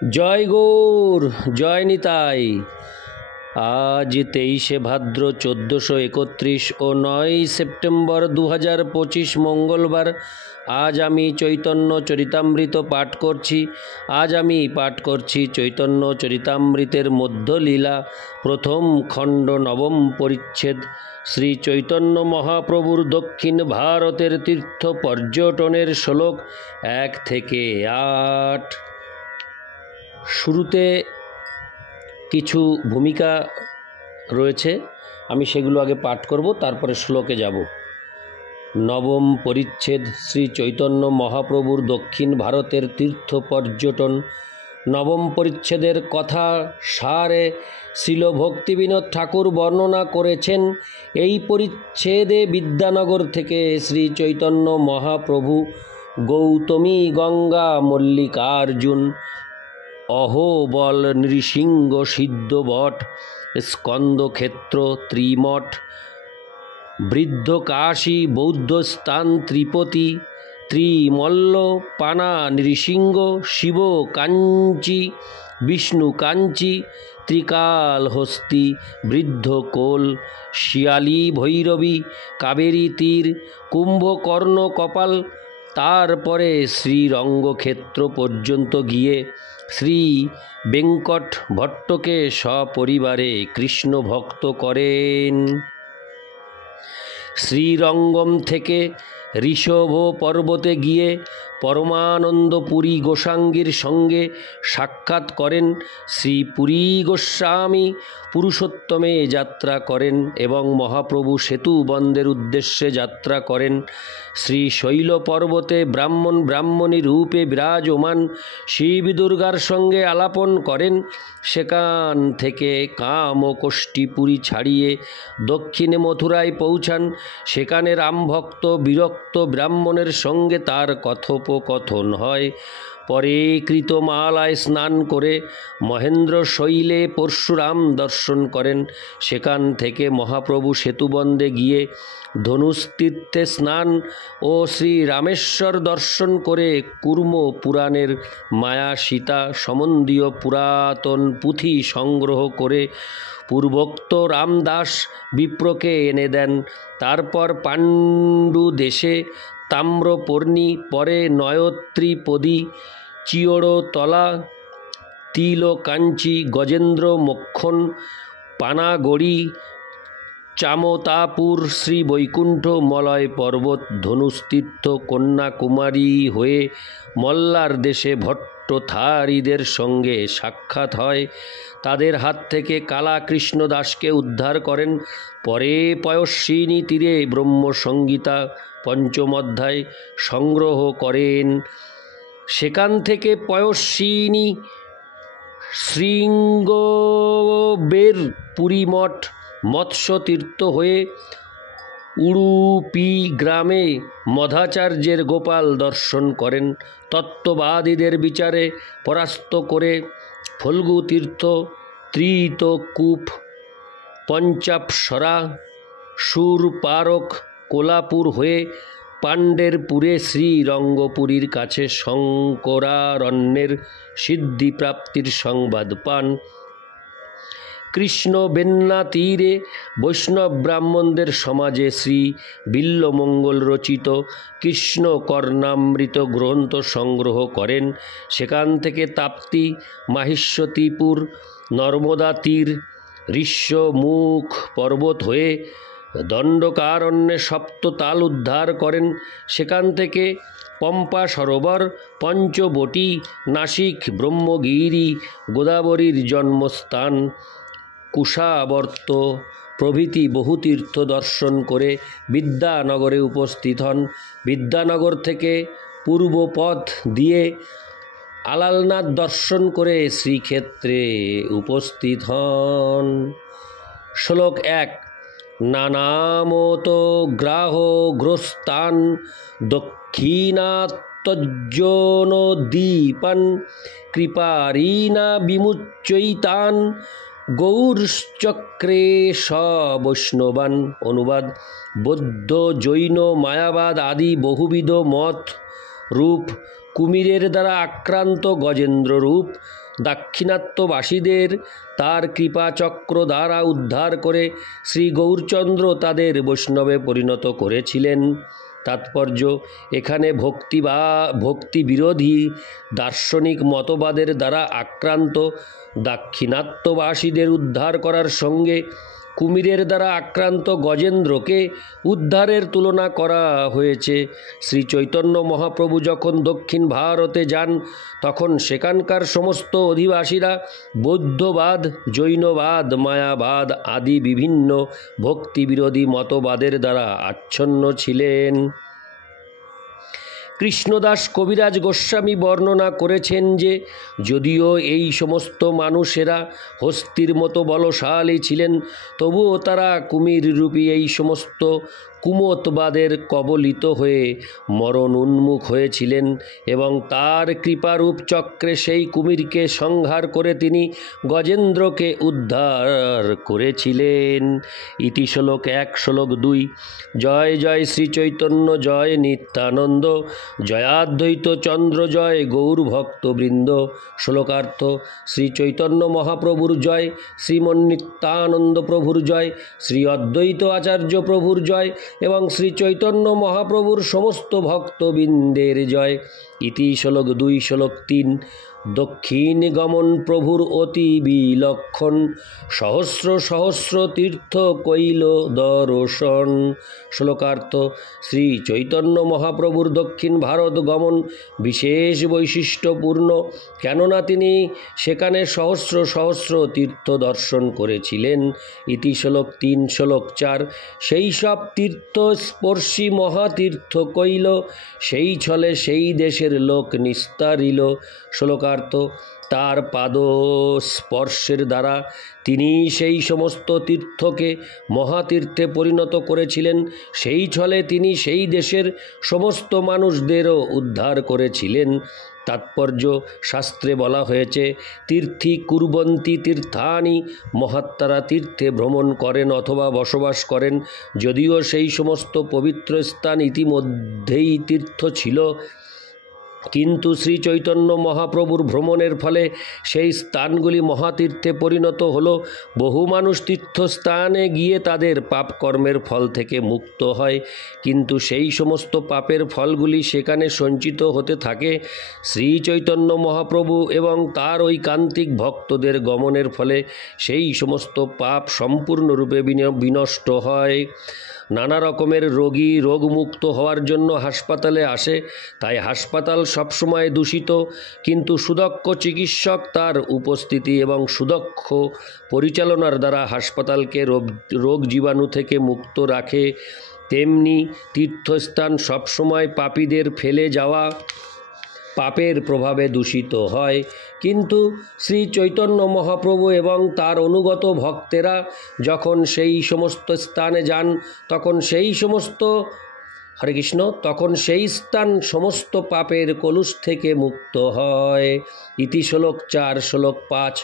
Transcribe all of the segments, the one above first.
জয় গৌর, জয় নিতাই। আজ 23শে ভাদ্র 1431 ও 9ই সেপ্টেম্বর 2025 মঙ্গলবার। আজ আমি চৈতন্য চরিতামৃত পাঠ করছি। চৈতন্য চরিতামৃতের মধ্যলীলা প্রথম খণ্ড নবম পরিচ্ছেদ। শ্রী চৈতন্য মহাপ্রভুর দক্ষিণ ভারতের তীর্থ পর্যটনের শ্লোক 1 থেকে 8। শুরুতে কিছু ভূমিকা রয়েছে, আমি সেগুলো আগে পাঠ করব, তারপরে শ্লোকে যাব। নবম পরিচ্ছেদ। শ্রী চৈতন্য মহাপ্রভুর দক্ষিণ ভারতের তীর্থ পর্যটন। নবম পরিচ্ছেদের কথা সারে শ্রীল ভক্তিবিনোদ ঠাকুর বর্ণনা করেছেন। এই পরিচ্ছেদে বিদ্যানগর থেকে শ্রী চৈতন্য মহাপ্রভু গৌতমী, গঙ্গা, মল্লিকার্জুন, অহোবল, নৃসিংহ, সিদ্ধবট, স্কন্দক্ষেত্র, ত্রিমঠ, বৃদ্ধকাশী, বৌদ্ধস্থান, ত্রিপতি, ত্রিমল্ল, পানা, নৃসিংহ, শিব কাঞ্চি, বিষ্ণু কাঞ্চি, ত্রিকালহস্তি, বৃদ্ধকোল, শিয়ালী, ভৈরবী, কাবেরী তীর, কুম্ভকর্ণ, কপাল। তারপরে শ্রীরঙ্গক্ষেত্র পর্যন্ত গিয়ে শ্রী বেঙ্কট ভট্টকে সপরিবারে কৃষ্ণ ভক্ত করেন। শ্রীরঙ্গম থেকে ঋষভ পর্বতে গিয়ে পরমানন্দ পুরী গোসাঙ্গীর সঙ্গে সাক্ষাৎ করেন। শ্রী পুরী গোস্বামী পুরুষোত্তমে যাত্রা করেন এবং মহাপ্রভু সেতু বন্ধের উদ্দেশ্যে যাত্রা করেন। শ্রী শৈল পর্বতে ব্রাহ্মণী রূপে বিরাজমান শিব দুর্গার সঙ্গে আলাপন করেন। সেখান থেকে কাম ও কোষ্ঠীপুরী ছাড়িয়ে দক্ষিণে মথুরায় পৌঁছান। সেখানে রামভক্ত বিরক্ত ব্রাহ্মণের সঙ্গে তার কথোপকথন হয়। পরে কৃতমালায় স্নান করে মহেন্দ্র শৈলে পরশুরাম দর্শন করেন। সেখান থেকে মহাপ্রভু সেতুবন্ধে গিয়ে ধনুস্তীর্থে স্নান ও শ্রী রামেশ্বর দর্শন করে কুর্ম পুরাণের মায়া সীতা সম্বন্ধীয় পুরাতন পুঁথি সংগ্রহ করে পূর্বোক্ত রামদাস বিপ্রকে এনে দেন। তারপর পাণ্ডু দেশে তাম্রপর্ণী, পরে নয়ত্রিপদী, চিয়ড়তলা, তিলকাঞ্চি, গজেন্দ্র মোক্ষণ, পানাগড়ি, চামতাপুর, শ্রী বৈকুণ্ঠ, মলয় পর্বত, ধনুস্তীর্থ, কন্যাকুমারী হয়ে মল্লার দেশে ভট্টথারীদের সঙ্গে সাক্ষাৎ হয়। তাদের হাত থেকে কালা কৃষ্ণ দাসকে উদ্ধার করেন। পরে পয়স্বিনী তীরে ব্রহ্মসংগীতা পঞ্চম অধ্যায় সংগ্রহ করেন। সেখান থেকে পয়স্বিনী শৃঙ্গবের পুরীমঠ, মৎস্যতীর্থ হয়ে উড়ুপি গ্রামে মধ্বাচার্যের গোপাল দর্শন করেন। তত্ত্ববাদীদের বিচারে পরাস্ত করে ফল্গু তীর্থ, ত্রিতকূপ, পঞ্চাপসরা, সুরপারক, কোলাপুর হয়ে পাণ্ডেরপুরে শ্রীরঙ্গপুরীর কাছে শঙ্করারণ্যের সিদ্ধিপ্রাপ্তির সংবাদ পান। কৃষ্ণ বেন্না তীরে বৈষ্ণব ব্রাহ্মণদের সমাজে শ্রী বিল্বমঙ্গল রচিত কৃষ্ণ কর্ণামৃত গ্রন্থ সংগ্রহ করেন। সেখান থেকে তাপ্তি, মাহিষ্যতিপুর, নর্মদা তীর, ঋষ্যমুখ পর্বত হয়ে দণ্ডকারণ্যে সপ্ততাল উদ্ধার করেন। সেখান থেকে পম্পা সরোবর, পঞ্চবটী, নাসিক, ব্রহ্মগিরি, গোদাবরীর জন্মস্থান, কুশাবর্ত প্রভৃতি বহু তীর্থ দর্শন করে বিদ্যানগরে উপস্থিত হন। বিদ্যানগর থেকে পূর্বপথ দিয়ে আলালনাথ দর্শন করে শ্রীক্ষেত্রে উপস্থিত হন। শ্লোক 1। নানামত গ্রাহ গ্রস্তান দক্ষিণাত্তজ্জনদীপান কৃপারীনা বিমুচ্চৈতান গৌরচক্রে সবৈষ্ণবান। অনুবাদ। বৌদ্ধ, জৈন, মায়াবাদ আদি বহুবিধ মত রূপ কুমিরের দ্বারা আক্রান্ত গজেন্দ্র রূপ দাক্ষিণাত্যবাসীদের তার কৃপাচক্র দ্বারা উদ্ধার করে শ্রী গৌরচন্দ্র তাদের বৈষ্ণবে পরিণত করেছিলেন। তাৎপর্য, এখানে ভক্তি বিরোধী দার্শনিক মতবাদের দ্বারা আক্রান্ত দাক্ষিণাত্যবাসীদের উদ্ধার করার সঙ্গে কুমিরের দ্বারা আক্রান্ত গজেন্দ্রকে উদ্ধারের তুলনা করা হয়েছে। শ্রী চৈতন্য মহাপ্রভু যখন দক্ষিণ ভারতে যান তখন সেখানকার সমস্ত অধিবাসীরা বৌদ্ধবাদ, জৈনবাদ, মায়াবাদ আদি বিভিন্ন ভক্তিবিরোধী মতবাদের দ্বারা আচ্ছন্ন ছিলেন। কৃষ্ণদাস কবিরাজ গোস্বামী বর্ণনা করেছেন যে যদিও এই সমস্ত মানুষেরা হস্তির মতো বলশালী ছিলেন, তবুও তারা কুমিররূপী এই সমস্ত কুমতবাদের কবলিত হয়ে মরণ উন্মুখ হয়েছিলেন এবং তার কৃপারূপ চক্রে সেই কুমিরকে সংহার করে তিনি গজেন্দ্রকে উদ্ধার করেছিলেন। ইতি শ্লোক 1 শ্লোক 2। জয় জয় শ্রী চৈতন্য জয় নিত্যানন্দ, জয়াদ্বৈত চন্দ্র জয় গৌর ভক্তবৃন্দ। শ্লোকার্থ: শ্রী চৈতন্য মহাপ্রভুর জয়, শ্রীমন্নিত্যানন্দ প্রভুর জয়, শ্রী অদ্বৈত আচার্য প্রভুর জয় এবং শ্রী চৈতন্য মহাপ্রভুর সমস্ত ভক্তবৃন্দের জয়। ইতি শ্লোক 2 শ্লোক 3। দক্ষিণ গমন প্রভুর অতি বিলক্ষণ, সহস্র সহস্র তীর্থ কইল দর্শন। শ্লোকার্থ: শ্রী চৈতন্য মহাপ্রভুর দক্ষিণ ভারত গমন বিশেষ বৈশিষ্ট্যপূর্ণ, কেননা তিনি সেখানে সহস্র সহস্র তীর্থ দর্শন করেছিলেন। ইতি শ্লোক 3 শ্লোক 4। সেই সব তীর্থ স্পর্শী মহাতীর্থ কইল, সেই ছলে সেই দেশের লোক নিস্তারিল। শ্লোকার্থ: তার পাদ স্পর্শের দ্বারা তিনি সেই সমস্ত তীর্থকে মহাতীর্থে পরিণত করেছিলেন, সেই ছলে তিনি সেই দেশের সমস্ত মানুষদেরও উদ্ধার করেছিলেন। তাৎপর্য: শাস্ত্রে বলা হয়েছে, তীর্থী কুর্বন্তি তীর্থানি, মহাত্মারা তীর্থে ভ্রমণ করেন অথবা বসবাস করেন। যদিও সেই সমস্ত পবিত্র স্থান ইতিমধ্যেই তীর্থ ছিল, কিন্তু শ্রী চৈতন্য মহাপ্রভুর ভ্রমণের ফলে সেই স্থানগুলি মহাতীর্থে পরিণত হলো। বহু মানুষ তীর্থস্থানে গিয়ে তাদের পাপকর্মের ফল থেকে মুক্ত হয়, কিন্তু সেই সমস্ত পাপের ফলগুলি সেখানে সঞ্চিত হতে থাকে। শ্রী চৈতন্য মহাপ্রভু এবং তার ঐকান্তিক ভক্তদের গমনের ফলে সেই সমস্ত পাপ সম্পূর্ণরূপে বিনষ্ট হয়। নানা রকমের রোগী রোগমুক্ত হওয়ার জন্য হাসপাতালে আসে, তাই হাসপাতাল সবসময় দূষিত, কিন্তু সুদক্ষ চিকিৎসক তার উপস্থিতি এবং সুদক্ষ পরিচালনার দ্বারা হাসপাতালকে রোগ জীবাণু থেকে মুক্ত রাখে। তেমনি তীর্থস্থান সবসময় পাপীদের ফেলে যাওয়া পাপের প্রভাবে দূষিত হয়, কিন্তু শ্রী চৈতন্য মহাপ্রভু এবং তার অনুগত ভক্তেরা যখন সেই সমস্ত স্থানে যান তখন সেই সমস্ত হরে কৃষ্ণ তখন সেই স্থান সমস্ত পাপের কলুষ থেকে মুক্ত হয়। ইতি শ্লোক 4 শ্লোক 5।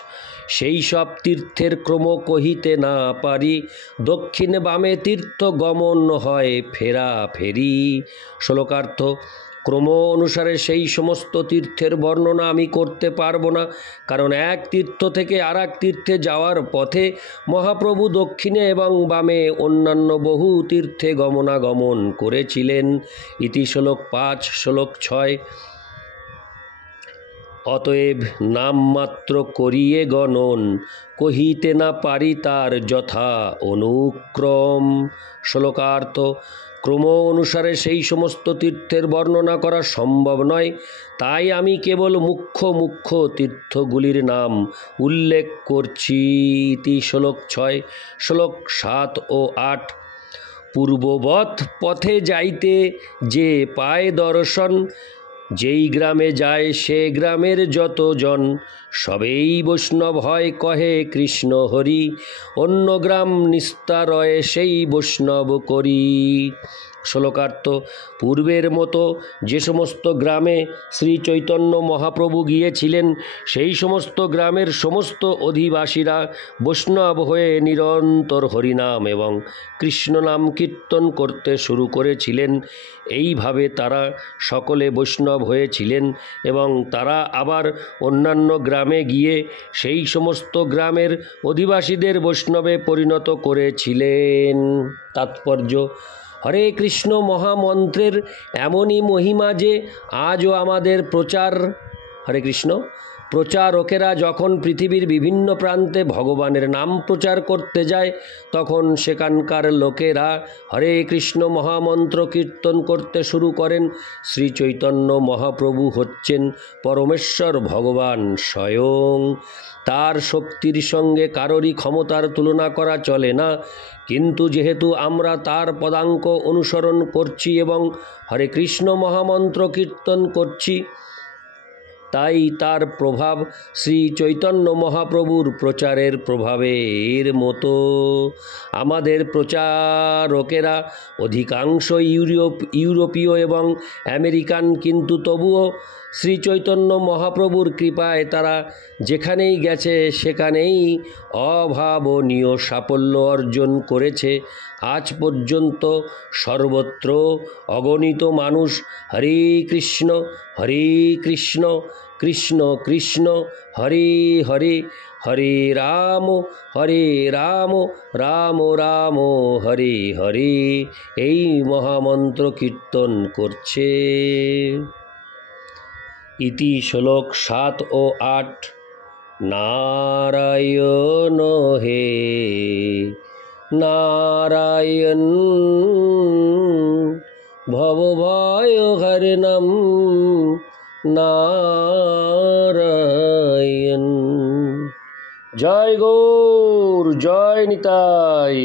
সেই সব তীর্থের ক্রম কহিতে না পারি, দক্ষিণে বামে তীর্থ গমন হয় ফেরা ফেরি। শ্লোকার্থ: ক্রম অনুসারে সেই সমস্ত তীর্থের বর্ণনা আমি করতে পারবো না, কারণ এক তীর্থ থেকে আর এক তীর্থে যাওয়ার পথে মহাপ্রভু দক্ষিণে এবং বামে অন্যান্য বহু তীর্থে গমনাগমন করেছিলেন। ইতি শ্লোক 5 শ্লোক 6। অতএব নামমাত্র করিয়ে গণন, কহিতে না পারি তার যথা অনুক্রম। শ্লোকার্থ: ক্রম অনুসারে সেই সমস্ত তীর্থের বর্ণনা করা সম্ভব নয়, তাই আমি কেবল মুখ্য মুখ্য তীর্থগুলির নাম উল্লেখ করছি। ইতি শ্লোক 6 শ্লোক 7 ও 8। পূর্ববৎ পথে যাইতে যে পায় দর্শন, যেই গ্রামে যায় সে গ্রামের যতজন, সবেই বৈষ্ণব হয় কহে কৃষ্ণ হরি, অন্য গ্রাম নিস্তারয় সেই বৈষ্ণব করি। শ্লোকার্থ। পূর্বের মতো যে সমস্ত গ্রামে শ্রী চৈতন্য মহাপ্রভু গিয়েছিলেন সেই সমস্ত গ্রামের সমস্ত অধিবাসীরা বৈষ্ণব হয়ে নিরন্তর হরিনাম এবং কৃষ্ণনাম কীর্তন করতে শুরু করেছিলেন। এইভাবে তারা সকলে বৈষ্ণব হয়েছিলেন এবং তারা আবার অন্যান্য গ্রামে গিয়ে সেই সমস্ত গ্রামের অধিবাসীদের বৈষ্ণবে পরিণত করেছিলেন। তাৎপর্য: হরে কৃষ্ণ মহামন্ত্রের এমনই মহিমা যে আজও আমাদের হরে কৃষ্ণ প্রচারকেরা যখন পৃথিবীর বিভিন্ন প্রান্তে ভগবানের নাম প্রচার করতে যায় তখন সেখানকার লোকেরা হরে কৃষ্ণ মহামন্ত্র কীর্তন করতে শুরু করেন। শ্রী চৈতন্য মহাপ্রভু হচ্ছেন পরমেশ্বর ভগবান স্বয়ং। তার শক্তির সঙ্গে কারোরই ক্ষমতার তুলনা করা চলে না। কিন্তু যেহেতু আমরা তার পদাঙ্ক অনুসরণ করছি এবং হরে কৃষ্ণ মহামন্ত্র কীর্তন করছি, তাই তার প্রভাব শ্রী চৈতন্য মহাপ্রভুর প্রচারের প্রভাবের মতো। আমাদের প্রচারকেরা অধিকাংশ ইউরোপীয় এবং আমেরিকান, কিন্তু তবুও শ্রী চৈতন্য মহাপ্রভুর কৃপায় তারা যেখানেই গেছে সেখানেই অভাবনীয় সাফল্য অর্জন করেছে। আজ পর্যন্ত সর্বত্র অগণিত মানুষ হরে কৃষ্ণ কৃষ্ণ কৃষ্ণ হরে হরে, হরে রাম রাম রাম হরে হরে এই মহামন্ত্র কীর্তন করছে। ইতি শ্লোক 7 ও 8। নারায়ণ হে নারায়ণ ভবভয় হরিনাম নারায়ণ। জয় গৌর, জয় নিতাই।